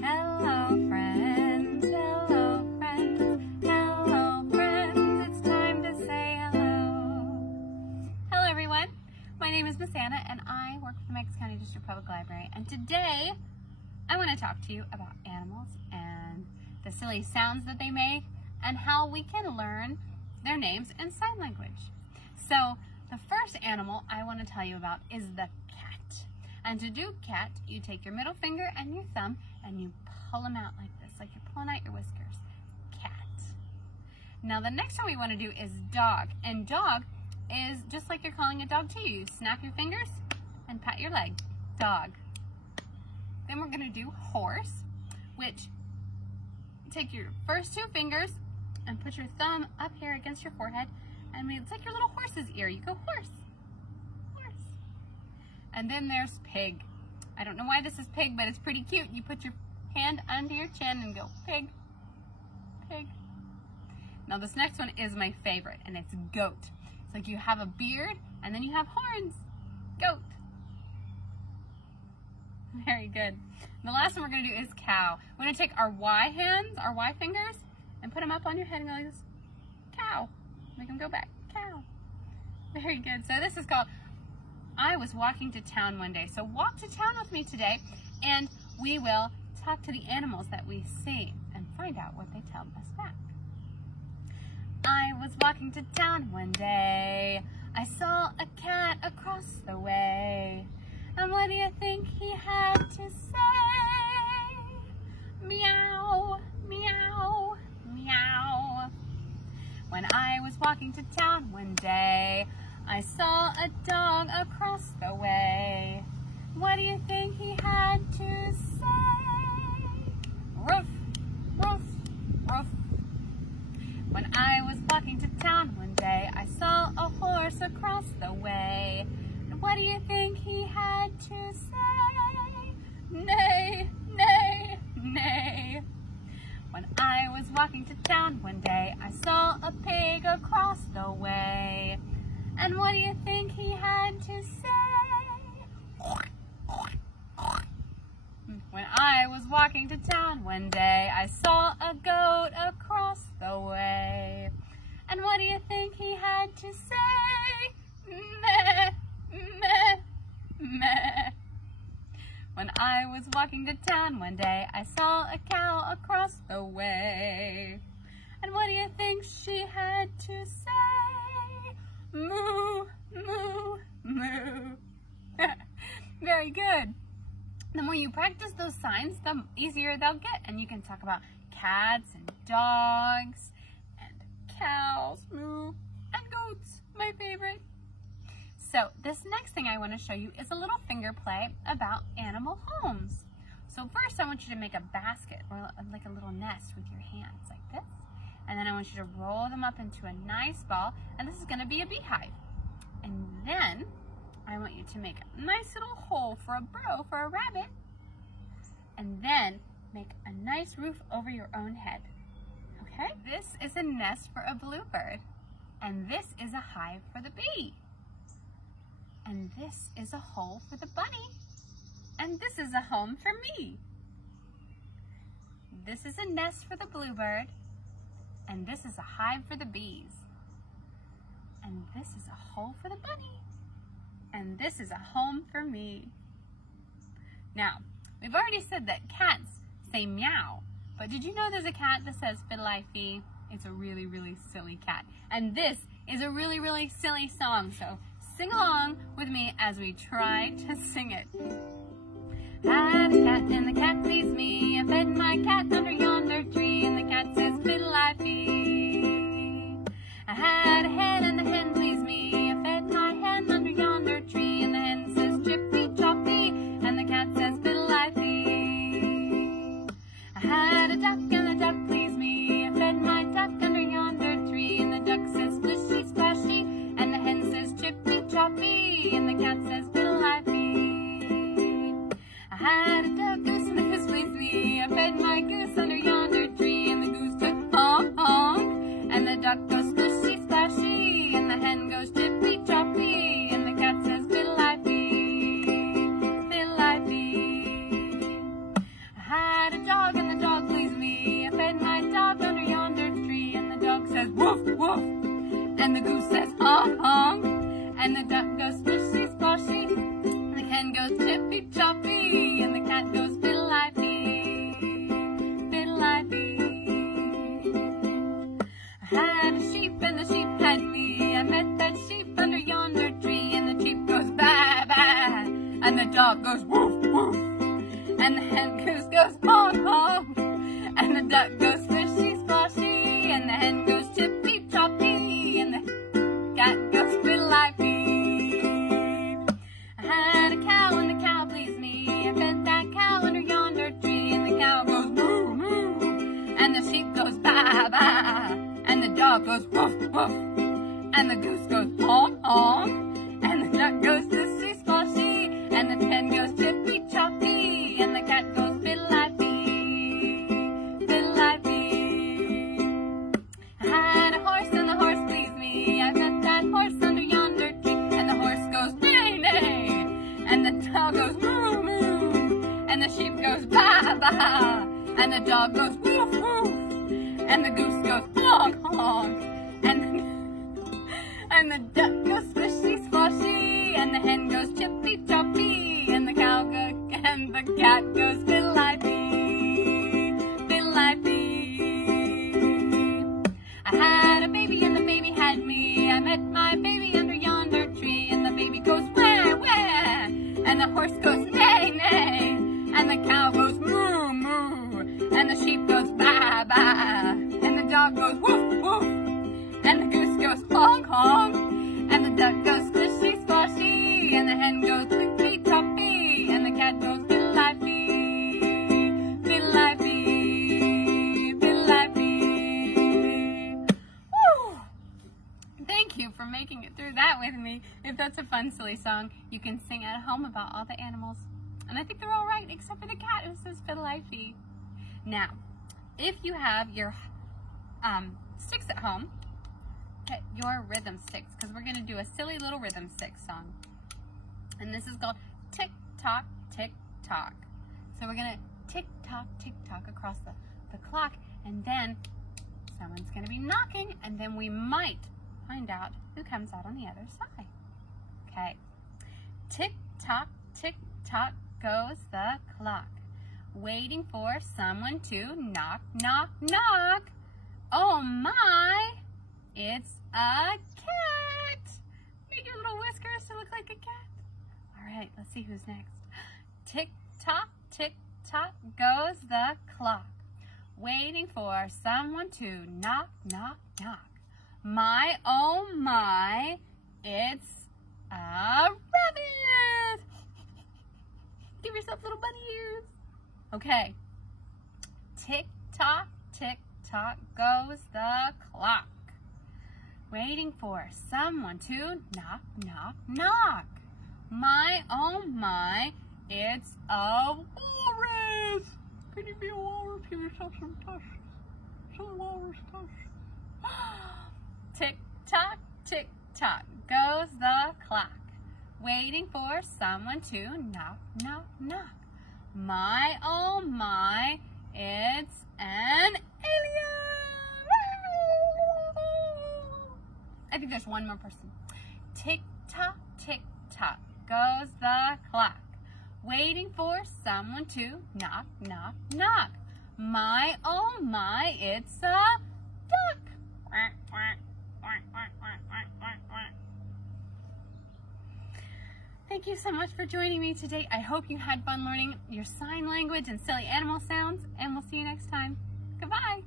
Hello friends, hello friends, hello friends, it's time to say hello. Hello everyone, my name is Miss Anna and I work for the Meigs County District Public Library, and today I want to talk to you about animals and the silly sounds that they make and how we can learn their names in sign language. So the first animal I want to tell you about is the cat. And to do cat, you take your middle finger and your thumb and you pull them out like this, like you're pulling out your whiskers. Cat. Now the next one we want to do is dog. And dog is just like you're calling a dog to you. You snap your fingers and pat your leg. Dog. Then we're going to do horse, which take your first two fingers and put your thumb up here against your forehead, and it's like your little horse's ear. You go horse, horse. And then there's pig. I don't know why this is pig, but it's pretty cute. You put your hand under your chin and go pig, pig. Now this next one is my favorite, and it's goat. It's like you have a beard and then you have horns. Goat. Very good. And the last one we're going to do is cow. We're going to take our Y hands, our Y fingers, and put them up on your head and go like this. Cow. Make them go back. Cow. Very good. So this is called I Was Walking to Town One Day. So walk to town with me today, and we will talk to the animals that we see and find out what they tell us back. I was walking to town one day. I saw a cat across the way. And what do you think he had to say? Meow, meow, meow. When I was walking to town one day, I saw a dog across the way. What do you think he had to say? Ruff, ruff, ruff. When I was walking to town one day, I saw a horse across the way. And what do you think he had to say? Neigh, neigh, neigh. When I was walking to town one day, I saw a pig across the way. And what do you think he had to say? When I was walking to town one day, I saw a goat across the way. And what do you think he had to say? Meh, meh, meh. When I was walking to town one day, I saw a cow across the way. And what do you think she had to say? Moo, moo, moo. Very good. The more you practice those signs, the easier they'll get. And you can talk about cats and dogs and cows, moo, and goats, my favorite. So this next thing I want to show you is a little finger play about animal homes. So first I want you to make a basket or like a little nest with your hands like this. And then I want you to roll them up into a nice ball, and this is going to be a beehive. And then I want you to make a nice little hole for a burrow for a rabbit. And then make a nice roof over your own head. Okay? This is a nest for a bluebird. And this is a hive for the bee. And this is a hole for the bunny. And this is a home for me. This is a nest for the bluebird. And this is a hive for the bees. And this is a hole for the bunny. And this is a home for me. Now, we've already said that cats say meow. But did you know there's a cat that says fiddle-I-fee? It's a really, really silly cat. And this is a really, really silly song. So sing along with me as we try to sing it. I had a cat and the cat pleased me. I fed my cat under yonder tree and the cat says fiddle-I-fee. I had a hen and the hen pleased me. I fed my hen under yonder tree and the hen says chippy-choppy and the cat says fiddle-I-fee. I had a duck and the duck pleased me. I fed my duck under yonder tree and the duck says splishy-splashy and the hen says chippy-choppy and the cat says fiddle-I-fee. I had a duck a dog and the dog pleased me. I fed my dog under yonder tree, and the dog says woof, woof. And the goose says honk, honk. And the duck goes squishy, squashy. And the hen goes chippy, choppy. And the cat goes fiddle-I-fee, fiddle-I-fee. I had a sheep and the sheep had me. I met that sheep under yonder tree, and the sheep goes baa, baa. And the dog goes woof, woof. And the hen goose goes honk, honk. And the duck goes squishy, squashy. And the hen goes chippy, choppy. And the cat goes fiddle-I-fee. I had a cow and the cow pleased me. I fed that cow under yonder tree, and the cow goes moo, moo. And the sheep goes baa, baa. And the dog goes woof, woof. And the goose goes honk, honk. And the duck goes squishy, squashy. And the hen goes chippy, choppy. And the cat goes fiddle-I-fee, fiddle-I-fee. I had a horse and the horse pleased me. I met that horse under yonder tree, and the horse goes neigh, neigh. And the dog goes moo, moo. And the sheep goes baa, baa. And the dog goes woof, woof. And the goose goes honk, honk. And the duck goes squishy, squashy. And the hen goes chippy, choppy. And the cow goes, and the cat goes fiddle-I-fee, fiddle-I-fee. I had a baby and the baby had me. I met my baby under yonder tree, and the baby goes wah, wah. And the horse goes neigh, neigh. And the cow goes moo, moo. And the sheep goes baa, baa. And the dog goes woof, woof. And the goose goes honk, honk. And the duck goes squishy, squashy. And the hen goes chippy, choppy. And the cat goes fiddle-I-fee, fiddle-I-fee, fiddle-I-fee. Woo! Thank you for making it through that with me. If that's a fun, silly song, you can sing at home about all the animals. And I think they're all right, except for the cat who says fiddle-I-fee. Now, if you have your sticks at home, get your rhythm sticks, because we're going to do a silly little rhythm stick song. And this is called tick tock, tick tock. So we're going to tick tock across the clock, and then someone's going to be knocking, and then we might find out who comes out on the other side. Okay. Tick tock, goes the clock, waiting for someone to knock, knock, knock. Oh my, it's a cat. Make your little whiskers to look like a cat. All right, let's see who's next. Tick tock, goes the clock, waiting for someone to knock, knock, knock. My, oh my, it's a rabbit. Give yourself little bunny ears. Okay. Tick tock, goes the clock, waiting for someone to knock, knock, knock. My, oh my, it's a walrus. Can you be a walrus? Give yourself some tush. Some walrus tush. Tick tock, goes the clock, waiting for someone to knock, knock, knock. My, oh my, it's an alien. I think there's one more person. Tick tock, goes the clock, waiting for someone to knock, knock, knock. My, oh my, it's a duck. Thank you so much for joining me today. I hope you had fun learning your sign language and silly animal sounds, and we'll see you next time. Goodbye.